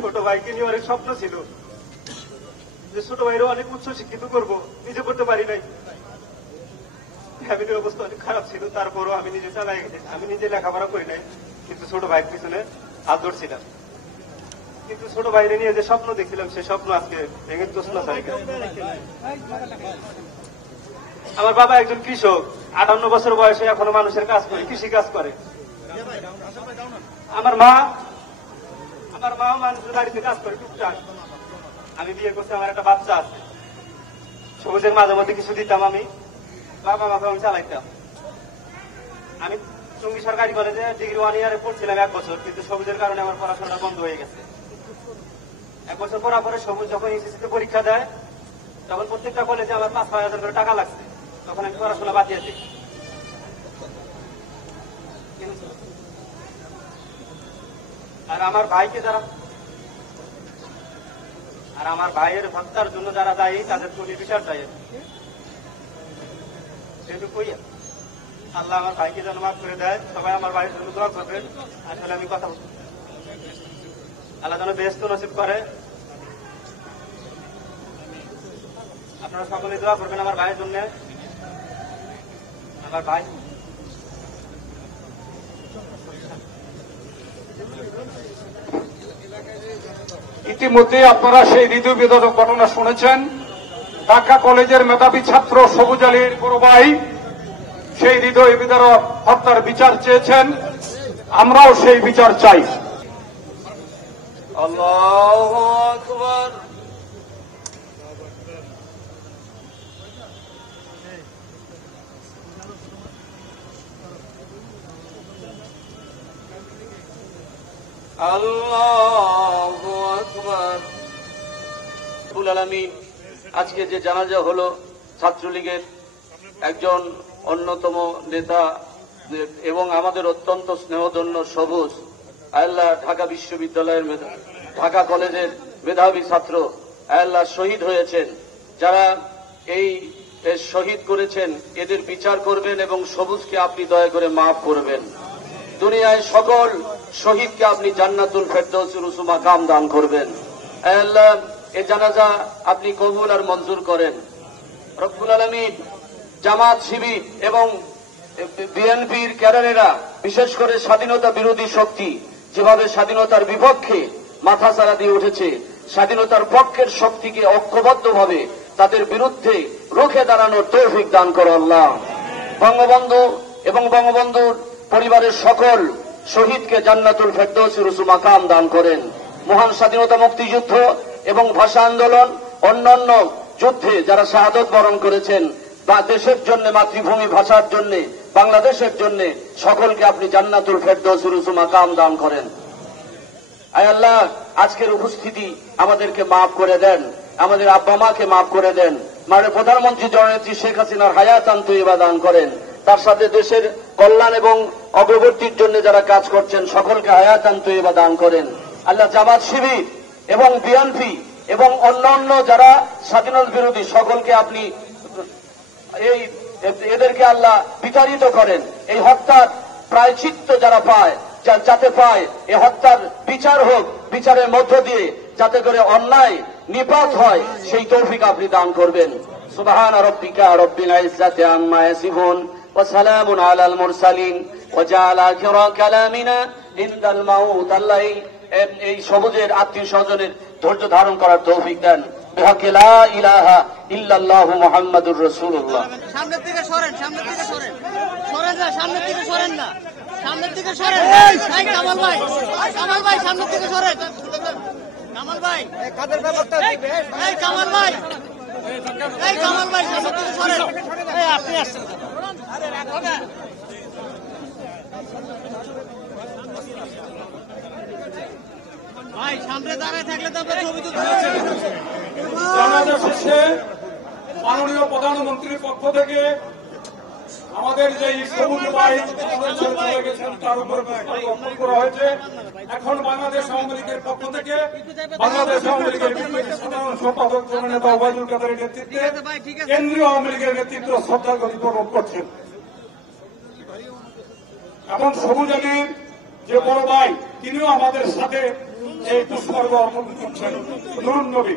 ছোট ভাইকে নিয়ে অনেক স্বপ্ন ছিল যে ছোট ভাইরও অনেক উচ্চ শিক্ষিত করব, নিজে করতে পারি নাই। ফ্যামিলির অবস্থা অনেক খারাপ ছিল, তারপরও আমি নিজে চালাই, আমি নিজে লেখাপড়া করি নাই, কিন্তু ছোট ভাইয়ের পিছনে হাত ধরছিলাম। কিন্তু ছোট ভাইরে নিয়ে যে স্বপ্ন দেখছিলাম, সেই স্বপ্ন আজকে ভেঙে তছনছ হয়ে গেছে। আমার বাবা একজন কৃষক, 58 বছর বয়সে এখনো মানুষের কাজ করে, কৃষি কাজ করে। আমার মাও মানুষের বাড়িতে কাজ করে টুকটাক। আমি বিয়ে করছি, আমার একটা বাচ্চা আছে। সবুজের মাঝে মধ্যে কিছু দিতাম, আমি বাবা মাকে আমি চালাইতাম। আমি টঙ্গী সরকারি কলেজে ডিগ্রি 1 ইয়ারে পড়ছিলাম 1 বছর, কিন্তু সবুজের কারণে আমার পড়াশোনাটা বন্ধ হয়ে গেছে। 1 বছর পড়ার পরে সবুজ যখন এসএসসিতে পরীক্ষা দেয়, তখন প্রত্যেকটা কলেজে আমার 5-6 হাজার করে টাকা লাগছে। তখন আমি পড়াশোনা বাদ দিয়েছি। আর আমার ভাইয়ের হত্যার জন্য যারা দায়ী, তাদের কোন বিচার চাই। সেটুকুই। আল্লাহ আমার ভাইকে যেন মাফ করে দেয়। সবাই আমার ভাইয়ের জন্য দোয়া করবেন। আসলে আমি কথা বলছি, আল্লাহ যেন বেহেশত নসিব করে। আপনারা সকলে দোয়া করবেন আমার ভাইয়ের জন্য। আমার ভাই ইতিমধ্যে আপনারা সেই হৃদয় বিদারক ঘটনা শুনেছেন। ঢাকা কলেজের মেধাবী ছাত্র সবুজ আলীর বড় ভাই সেই হৃদয় বিদারক হত্যার বিচার চেয়েছেন। আমরাও সেই বিচার চাই। আল্লাহু আকবার। আল্লাহু আকবার। রব্বুল আলামিন, আজকে যে জানাজা হলো ছাত্রলীগের একজন অন্যতম নেতা এবং আমাদের অত্যন্ত স্নেহধন্য সবুজ, আল্লাহ ঢাকা বিশ্ববিদ্যালয়ের ঢাকা কলেজের মেধাবী ছাত্র আল্লাহ শহীদ হয়েছেন। যারা এই শহীদ করেছেন এদের বিচার করবেন এবং সবুজকে আপনি দয়া করে মাফ করবেন। দুনিয়ায় সকল শহীদকে আপনি জান্নাতুল ফেরদৌসের উঁচু মাকাম দান করবেন। আল্লাহ এই জানাজা আপনি কবুল আর মঞ্জুর করেন। রব্বুল আলামিন, জামাত শিবির এবং বিএনপির ক্যাডারেরা, বিশেষ করে স্বাধীনতা বিরোধী শক্তি যেভাবে স্বাধীনতার বিপক্ষে মাথাচাড়া দিয়ে উঠেছে, স্বাধীনতার পক্ষের শক্তিকে ঐক্যবদ্ধভাবে তাদের বিরুদ্ধে রুখে দাঁড়ানোর তৌফিক দান করো আল্লাহ। বঙ্গবন্ধু এবং বঙ্গবন্ধুর পরিবারের সকল শহীদকে জান্নাতুল ফেরদৌসের উঁচু মাকাম দান করেন। মহান স্বাধীনতা মুক্তিযুদ্ধ এবং ভাষা আন্দোলন, অন্যান্য যুদ্ধে যারা শাহাদত বরণ করেছেন, বা দেশের জন্য, মাতৃভূমি ভাষার জন্য, বাংলাদেশের জন্য, সকলকে আপনি জান্নাতুল ফেরদৌসের উঁচু মাকাম দান করেন। আয় আল্লাহ, আজকের উপস্থিতি আমাদেরকে মাফ করে দেন, আমাদের আব্বা মাকে মাফ করে দেন। মাননীয় প্রধানমন্ত্রী জননেত্রী শেখ হাসিনার হায়াতান তৈবা দান করেন। তার সাথে দেশের কল্যাণ এবং অগ্রগতির জন্য যারা কাজ করছেন সকলকে হায়াতান তৈবা দান করেন। আল্লাহ জামাত শিবির এবং বিএনপি এবং অন্যান্য যারা স্বাধীনতা বিরোধী সকলকে আপনি এদেরকে আল্লাহ বিতাড়িত করেন। এই হত্যার প্রায়শ্চিত্ত যারা পায়, যাতে পায়, এই হত্যার বিচার হোক, বিচারের মধ্য দিয়ে যাতে করে অন্যায় নিপাত হয় সেই তৌফিক আপনি দান করবেন। সুবহান রাব্বিকা রাব্বিল ইজ্জাতি আম্মা ইয়াসিফুন ওয়া সালামুন আলাল মুরসালিন ওয়া জাআলা আখিরা কালামিনা ইনদাল মাউত। আল্লাহ এই সবুজের আত্মীয় স্বজনের ধৈর্য ধারণ করার তৌফিক দেন। বিহাক্কি লা ইলাহা ইল্লাল্লাহু মুহাম্মাদুর রাসূলুল্লাহ। সামনের দিকে সরেন, সামনের দিকে সরেন, সরেন না, সামনের দিকে সরেন না, সামনের দিকে সরেন। এই কামাল ভাই, কামাল ভাই সামনের দিকে সরেন, কামাল ভাই কাদের ব্যাপারটা দেখবে। এই কামাল ভাই, এই কামাল ভাই সামনের দিকে সরেন। এই আপনি আসছেন, আরে রাখো না ভাই, সামনে দাঁড়ায় থাকলে তো আমরা ছবি তুলতে পারছি। জানাজা শেষে মাননীয় প্রধানমন্ত্রীর পক্ষ থেকে আমাদের যে সবুজ ভাই চলে গেছেন তার উপর অর্পণ করা হয়েছে। এখন বাংলাদেশ আওয়ামী লীগের পক্ষ থেকে বাংলাদেশ আওয়ামী লীগের সাধারণ সম্পাদক জননেতা ওবায়দুল কাদেরের নেতৃত্বে কেন্দ্রীয় আওয়ামী লীগের নেতৃত্ব শ্রদ্ধাঞ্জলি প্রদান করছেন। এখন সবুজ আলীর যে বড় ভাই তিনিও আমাদের সাথে এই পুষ্পার্ঘ অর্পণ করছেন। নুরুন নবী।